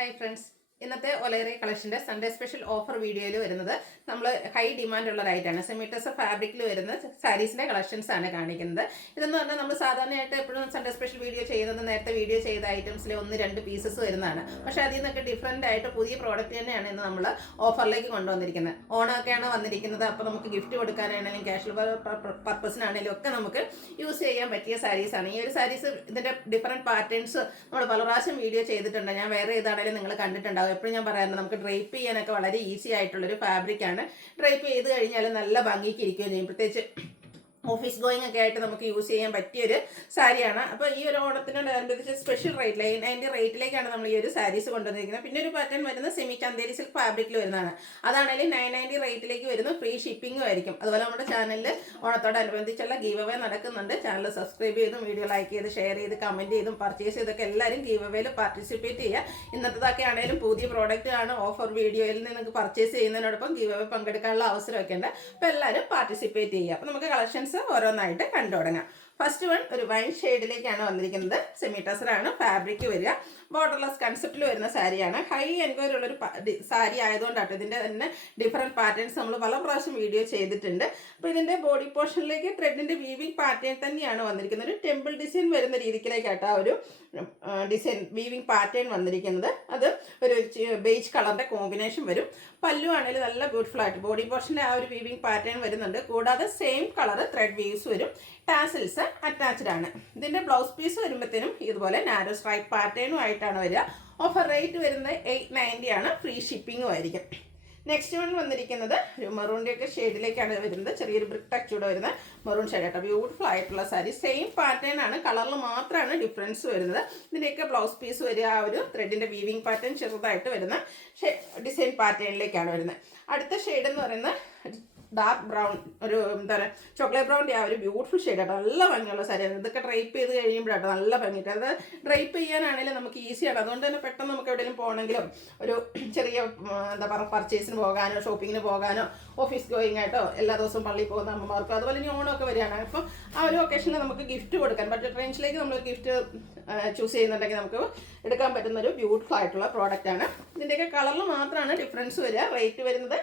Hi friends. ഇന്നത്തെ ഒലേറി കളക്ഷൻ്റെ Sunday special offer വീഡിയോയിൽ വരുന്നത് നമ്മൾ ഹൈ ഡിമാൻഡുള്ള റൈറ്റാണ്. സെമീറ്റേഴ്സ് ഫാബ്രിക്കിൽ വരുന്ന സാരീസിൻ്റെ കളക്ഷൻസ് ആണ് കാണിക്കുന്നത്. ഇതെന്ന് പറഞ്ഞാൽ നമ്മൾ സാധാരണയായിട്ട് എപ്പോഴും സൺഡേ സ്പെഷ്യൽ വീഡിയോ ചെയ്യുന്നത് നേരത്തെ വീഡിയോ ചെയ്ത ഐറ്റംസിൽ 1-2 പീസസ് വരുന്നതാണ്. പക്ഷേ അതിൽ നിന്നൊക്കെ ഡിഫറൻ്റ് ആയിട്ട് പുതിയ പ്രോഡക്റ്റ് തന്നെയാണ് ഇന്ന് നമ്മൾ ഓഫറിലേക്ക് കൊണ്ടുവന്നിരിക്കുന്നത്. ഓണമൊക്കെയാണ് വന്നിരിക്കുന്നത്. അപ്പോൾ നമുക്ക് ഗിഫ്റ്റ് കൊടുക്കാനാണെങ്കിലും ക്യാഷ് പർപ്പസിനാണെങ്കിലും ഒക്കെ നമുക്ക് യൂസ് ചെയ്യാൻ പറ്റിയ സാരീസാണ്. ഈ ഒരു സാരീസ് ഇതിൻ്റെ ഡിഫറെൻറ്റ് പാറ്റേൺസ് നമ്മൾ പല പ്രാവശ്യം വീഡിയോ ചെയ്തിട്ടുണ്ട്. ഞാൻ വേറെ ഏതാണെങ്കിലും നിങ്ങൾ കണ്ടിട്ടുണ്ടാവും. എപ്പോഴും ഞാൻ പറയാറുണ്ട്, നമുക്ക് ഡ്രൈപ്പ് ചെയ്യാനൊക്കെ വളരെ ഈസി ആയിട്ടുള്ളൊരു ഫാബ്രിക്കാണ്. ഡ്രൈപ്പ് ചെയ്ത് കഴിഞ്ഞാൽ നല്ല ഭംഗിക്ക് ഇരിക്കുകയും ചെയ്യും. പ്രത്യേകിച്ച് ഓഫീസ് ഗോയിങ് ഒക്കെ ആയിട്ട് നമുക്ക് യൂസ് ചെയ്യാൻ പറ്റിയൊരു സാരിയാണ്. അപ്പോൾ ഈ ഒരു ഓണത്തിനോടനുബന്ധിച്ച് സ്പെഷ്യൽ റേറ്റ് 990 റേറ്റിലേക്കാണ് നമ്മൾ ഈ ഒരു സാരീസ് കൊണ്ടുവന്നിരിക്കുന്നത്. പിന്നെ ഒരു പാറ്റേൺ വരുന്നത് സെമി ചന്തേരി സിൽക്ക് ഫാബ്രിക്കിൽ വരുന്നതാണ്. അതാണെങ്കിൽ 990 റേറ്റിലേക്ക് വരുന്നു. ഫ്രീ ഷിപ്പിങ്ങും ആയിരിക്കും. അതുപോലെ നമ്മുടെ ചാനലിൽ ഓണത്തോടനുബന്ധിച്ചുള്ള ഗീവ് അവേ നടക്കുന്നുണ്ട്. ചാനൽ സബ്സ്ക്രൈബ് ചെയ്തും വീഡിയോ ലൈക്ക് ചെയ്ത് ഷെയർ ചെയ്ത് കമൻറ്റ് ചെയ്തും പർച്ചേസ് ചെയ്തൊക്കെ എല്ലാവരും ഗീവ് അവേയിൽ പാർട്ടിസിപ്പേറ്റ് ചെയ്യുക. ഇന്നത്തതൊക്കെ ആണെങ്കിലും പുതിയ പ്രോഡക്റ്റ് ആണ്. ഓഫർ വീഡിയോയിൽ നിങ്ങൾക്ക് പർച്ചേസ് ചെയ്യുന്നതിനോടൊപ്പം ഗീവ് അവേ പങ്കെടുക്കാനുള്ള അവസരമൊക്കെ ഉണ്ട്. അപ്പോൾ എല്ലാവരും പാർട്ടിസിപ്പേറ്റ് ചെയ്യുക. അപ്പോൾ നമുക്ക് കളക്ഷൻസ് ഓരോന്നായിട്ട് കണ്ടു തുടങ്ങാം. ഫസ്റ്റ് വൺ ഒരു വൈൻ ഷെയ്ഡിലേക്കാണ് വന്നിരിക്കുന്നത്. സെമി ടസറാണ് ഫാബ്രിക് വരിക. ബോർഡർലെസ് കൺസെപ്റ്റിൽ വരുന്ന സാരിയാണ്. ഹൈ എൻക്വയറി ഉള്ളൊരു സാരി ആയതുകൊണ്ടാണ് ഇതിൻ്റെ തന്നെ ഡിഫറെൻറ്റ് പാറ്റേൺസ് നമ്മൾ പല പ്രാവശ്യം വീഡിയോ ചെയ്തിട്ടുണ്ട്. അപ്പോൾ ഇതിൻ്റെ ബോഡി പോർഷനിലേക്ക് ത്രെഡിൻ്റെ വീവിങ് പാറ്റേൺ തന്നെയാണ് വന്നിരിക്കുന്നത്. ഒരു ടെമ്പിൾ ഡിസൈൻ വരുന്ന രീതിയിലേക്കാട്ടോ ആ ഒരു ഡിസൈൻ വീവിങ് പാറ്റേൺ വന്നിരിക്കുന്നത്. അത് ഒരു ബേജ് കളറിൻ്റെ കോമ്പിനേഷൻ വരും. പല്ലു ആണെങ്കിൽ നല്ല ബ്യൂട്ടിഫുൾ ആയിട്ട് ബോഡി പോർഷൻ്റെ ആ ഒരു വീവിങ് പാറ്റേൺ വരുന്നുണ്ട്. കൂടാതെ സെയിം കളർ ത്രെഡ് വീവ്സ് വരും. ടാസിൽസ് അറ്റാച്ച്ഡ് ആണ്. ഇതിൻ്റെ ബ്ലൗസ് പീസ് വരുമ്പോഴത്തേനും ഇതുപോലെ നാരോ സ്ട്രൈപ്പ് പാറ്റേണും ആയിട്ടാണ് വരിക. ഓഫർ റേറ്റ് വരുന്നത് 890 ആണ്. ഫ്രീ ഷിപ്പിങ്ങും ആയിരിക്കും. നെക്സ്റ്റ് വൺ വന്നിരിക്കുന്നത് ഒരു മെറൂണിൻ്റെ ഒക്കെ ഷെയ്ഡിലേക്കാണ് വരുന്നത്. ചെറിയൊരു ബ്രിക്ക് ടച്ചൂടെ വരുന്ന മെറൂൺ ഷെയ്ഡ് ആട്ടോ. ബ്യൂട്ടിഫുൾ ആയിട്ടുള്ള സാരി. സെയിം പാറ്റേൺ ആണ്, കളറിൽ മാത്രമാണ് ഡിഫറൻസ് വരുന്നത്. ഇതിൻ്റെയൊക്കെ ബ്ലൗസ് പീസ് വരിക ആ ഒരു ത്രെഡിൻ്റെ വീവിങ് പാറ്റേൺ ചെറുതായിട്ട് വരുന്ന ഡിസൈൻ പാറ്റേണിലേക്കാണ് വരുന്നത്. അടുത്ത ഷെയ്ഡ് എന്ന് പറയുന്നത് ഡാർക്ക് ബ്രൗൺ, ഒരു എന്താ പറയുക ചോക്ലേറ്റ് ബ്രൗണിൻ്റെ ആ ഒരു ബ്യൂട്ടിഫുൾ ഷെയ്ഡാട്ടോ. നല്ല ഭംഗിയുള്ള സാരിയാണ്. ഇതൊക്കെ ഡ്രൈപ്പ് ചെയ്ത് കഴിയുമ്പോഴാട്ടോ നല്ല ഭംഗിയിട്ട്. അത് ഡ്രൈപ്പ് ചെയ്യാനാണെങ്കിലും നമുക്ക് ഈസിയാണ്. അതുകൊണ്ട് തന്നെ പെട്ടെന്ന് നമുക്ക് എവിടെയെങ്കിലും പോകണമെങ്കിലും ഒരു ചെറിയ എന്താ പറയുക പർച്ചേസിന് പോകാനോ ഷോപ്പിങ്ങിന് പോകാനോ ഓഫീസ് ഗോയിങ് ആയിട്ടോ എല്ലാ ദിവസവും പള്ളിയിൽ പോകുന്ന അമ്മമാർക്കും അതുപോലെ ഇനി ഓണമൊക്കെ വരികയാണ്. അപ്പം ആ ഒരു ഒക്കേഷനിൽ നമുക്ക് ഗിഫ്റ്റ് കൊടുക്കാൻ ബഡ്ജറ്റ് റേഞ്ചിലേക്ക് നമ്മൾ ഗിഫ്റ്റ് ചൂസ് ചെയ്യുന്നുണ്ടെങ്കിൽ നമുക്ക് എടുക്കാൻ പറ്റുന്നൊരു ബ്യൂട്ടിഫുൾ ആയിട്ടുള്ള പ്രോഡക്റ്റാണ്. ഇതിൻ്റെയൊക്കെ കളറിൽ മാത്രമാണ് ഡിഫറൻസ് വരിക. റേറ്റ് വരുന്നത്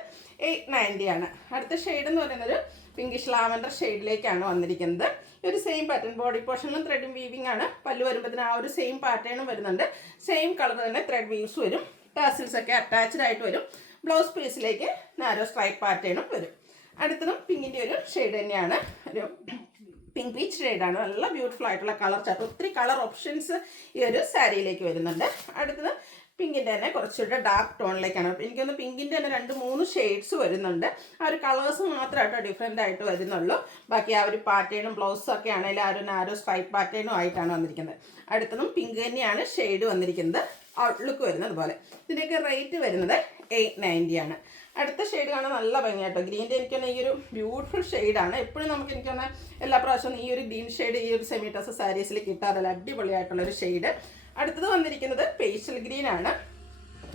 890 ആണ്. അടുത്ത ഷെയ്ഡ് എന്ന് പറയുന്നത് പിങ്കിഷ് ലാവൻഡർ ഷെയ്ഡിലേക്കാണ് വന്നിരിക്കുന്നത്. ഒരു സെയിം പാറ്റേൺ ബോഡി പോർഷനിലും ത്രെഡും വീവിംഗ് ആണ്. പല്ലു വരുമ്പോഴത്തേന് ആ ഒരു സെയിം പാറ്റേണും വരുന്നുണ്ട്. സെയിം കളർ തന്നെ ത്രെഡ് വീവ്സ് വരും. ടാസിൽസ് ഒക്കെ അറ്റാച്ച്ഡ് ആയിട്ട് വരും. ബ്ലൗസ് പീസിലേക്ക് നാരോ സ്ട്രൈപ്പ് പാറ്റേണും വരും. അടുത്തതും പിങ്കിൻ്റെ ഒരു ഷെയ്ഡ് തന്നെയാണ്. ഒരു പിങ്ക് പീച്ച് ഷെയ്ഡാണ്. നല്ല ബ്യൂട്ടിഫുൾ ആയിട്ടുള്ള കളർ ചാർട്ട്. ഒത്തിരി കളർ ഓപ്ഷൻസ് ഈ ഒരു സാരിയിലേക്ക് വരുന്നുണ്ട്. അടുത്തത് പിങ്കിൻ്റെ തന്നെ കുറച്ചുകൂടെ ഡാർക്ക് ടോണിലേക്കാണ്. എനിക്കൊന്ന് പിങ്കിൻ്റെ തന്നെ 2-3 ഷെയ്ഡ്സ് വരുന്നുണ്ട്. ആ ഒരു കളേഴ്സ് മാത്രമായിട്ടോ ഡിഫറെൻ്റ് ആയിട്ട് വരുന്നുള്ളൂ. ബാക്കി ആ ഒരു പാറ്റേണും ബ്ലൗസും ഒക്കെ ആണെങ്കിൽ ആ ഒരു നാരോ സ്ട്രൈപ്പ് പാറ്റേണും ആയിട്ടാണ് വന്നിരിക്കുന്നത്. അടുത്തതും പിങ്ക് തന്നെയാണ് ഷെയ്ഡ് വന്നിരിക്കുന്നത്. ഔട്ട്ലുക്ക് വരുന്നത് പോലെ. ഇതിൻ്റെയൊക്കെ റേറ്റ് വരുന്നത് 890 ആണ്. അടുത്ത ഷെയ്ഡ് കാണാൻ നല്ല ഭംഗിയായിട്ടോ. ഗ്രീൻ്റെ എനിക്ക് തന്നെ ഈ ഒരു ബ്യൂട്ടിഫുൾ ഷെയ്ഡാണ്. എപ്പോഴും നമുക്ക് എനിക്ക് തന്നെ എല്ലാ പ്രാവശ്യവും ഈ ഒരു ഗ്രീൻ ഷെയ്ഡ് ഈ ഒരു സെമി ടസർ സാരീസിൽ കിട്ടാറില്ല. അടിപൊളിയായിട്ടുള്ളൊരു ഷെയ്ഡ്. അടുത്തത് വന്നിരിക്കുന്നത് പേസ്റ്റൽ ഗ്രീൻ ആണ്.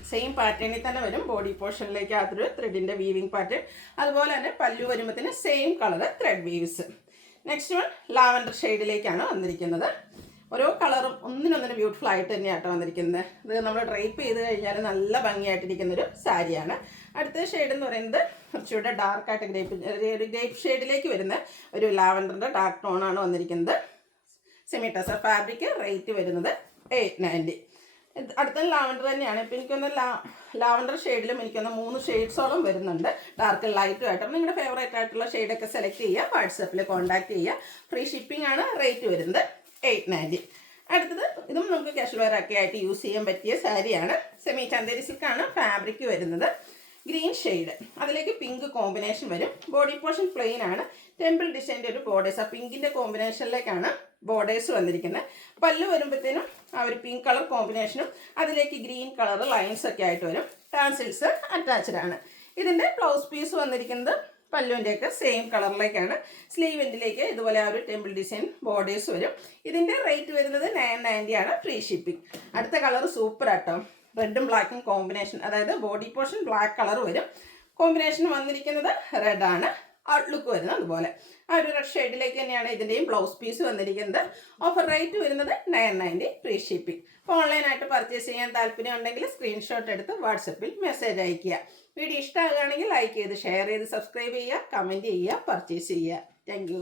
സെയിം പാറ്റേണിൽ തന്നെ വരും. ബോഡി പോർഷനിലേക്ക് അതൊരു ത്രെഡിൻ്റെ വീവിങ് പാറ്റേൺ. അതുപോലെ തന്നെ പല്ലു വരുമ്പോഴത്തേന് same colour thread weaves. Next one lavender ഷെയ്ഡിലേക്കാണ് വന്നിരിക്കുന്നത്. ഓരോ കളറും ഒന്നിനൊന്നിന് ബ്യൂട്ടിഫുൾ ആയിട്ട് തന്നെയാട്ടോ വന്നിരിക്കുന്നത്. ഇത് നമ്മൾ ഡ്രൈപ്പ് ചെയ്ത് കഴിഞ്ഞാൽ നല്ല ഭംഗിയായിട്ടിരിക്കുന്നൊരു സാരിയാണ്. അടുത്ത ഷെയ്ഡ് എന്ന് പറയുന്നത് കുറച്ചുകൂടെ ഡാർക്കായിട്ട് ഗ്രേപ്പ് ഷെയ്ഡിലേക്ക് വരുന്ന ഒരു ലാവൻഡറിൻ്റെ ഡാർക്ക് ടോണാണ് വന്നിരിക്കുന്നത്. Semi tussar fabric. റേറ്റ് വരുന്നത് 890. അടുത്ത ലാവൻഡർ തന്നെയാണ്. ഇപ്പോൾ എനിക്കൊന്ന് ലാവൻഡർ ഷെയ്ഡിലും എനിക്കൊന്ന് 3 ഷെയ്ഡ്സോളം വരുന്നുണ്ട്. ഡാർക്ക് ലൈറ്റും ആയിട്ട്. അപ്പോൾ നിങ്ങളുടെ ഫേവറേറ്റ് ആയിട്ടുള്ള ഷെയ്ഡൊക്കെ സെലക്ട് ചെയ്യുക. വാട്സപ്പിൽ കോൺടാക്ട് ചെയ്യുക. ഫ്രീ ഷിപ്പിംഗ് ആണ്. റേറ്റ് വരുന്നത് 890. അടുത്തത് ഇതും നമുക്ക് കാഷ്വൽ വെയർ ഒക്കെ ആയിട്ട് യൂസ് ചെയ്യാൻ പറ്റിയ സാരിയാണ്. സെമി ചന്തേരി സിൽക്കാണ് ഫാബ്രിക് വരുന്നത്. ഗ്രീൻ ഷെയ്ഡ്, അതിലേക്ക് പിങ്ക് കോമ്പിനേഷൻ വരും. ബോഡി പോർഷൻ പ്ലെയിൻ ആണ്. ടെമ്പിൾ ഡിസൈൻ്റെ ഒരു ബോർഡേഴ്സ്, ആ പിങ്കിൻ്റെ കോമ്പിനേഷനിലേക്കാണ് ബോർഡേഴ്സ് വന്നിരിക്കുന്നത്. പല്ലു വരുമ്പോഴത്തേനും ആ ഒരു പിങ്ക് കളർ കോമ്പിനേഷനും അതിലേക്ക് ഗ്രീൻ കളർ ലൈൻസ് ഒക്കെ ആയിട്ട് വരും. ടാസിൽസ് അറ്റാച്ച്ഡ് ആണ്. ഇതിൻ്റെ ബ്ലൗസ് പീസ് വന്നിരിക്കുന്നത് പല്ലുവിൻ്റെയൊക്കെ സെയിം കളറിലേക്കാണ്. സ്ലീവിൻ്റിലേക്ക് ഇതുപോലെ ആ ഒരു ടെമ്പിൾ ഡിസൈൻ ബോർഡേഴ്സ് വരും. ഇതിൻ്റെ റേറ്റ് വരുന്നത് 990 ആണ്. Free shipping. അടുത്ത കളർ സൂപ്പർ ആട്ടോ. റെഡും ബ്ലാക്കും കോമ്പിനേഷൻ, അതായത് ബോഡി പോർഷൻ ബ്ലാക്ക് കളർ വരും. കോമ്പിനേഷൻ വന്നിരിക്കുന്നത് റെഡ് ആണ്. ഔട്ട്ലുക്ക് വരുന്നത്. അതുപോലെ ആ ഒരു റെഡ് ഷെയ്ഡിലേക്ക് തന്നെയാണ് ഇതിൻ്റെയും ബ്ലൗസ് പീസ് വന്നിരിക്കുന്നത്. ഓഫർ റേറ്റ് വരുന്നത് 990 ഫ്രീ ഷിപ്പിംഗ്. അപ്പോൾ ഓൺലൈനായിട്ട് പർച്ചേസ് ചെയ്യാൻ താല്പര്യം ഉണ്ടെങ്കിൽ സ്ക്രീൻഷോട്ട് എടുത്ത് വാട്സപ്പിൽ മെസ്സേജ് അയയ്ക്കുക. വീഡിയോ ഇഷ്ടമാകുകയാണെങ്കിൽ ലൈക്ക് ചെയ്ത് ഷെയർ ചെയ്ത് സബ്സ്ക്രൈബ് ചെയ്യുക, കമൻറ്റ് ചെയ്യുക, പർച്ചേസ് ചെയ്യുക. താങ്ക്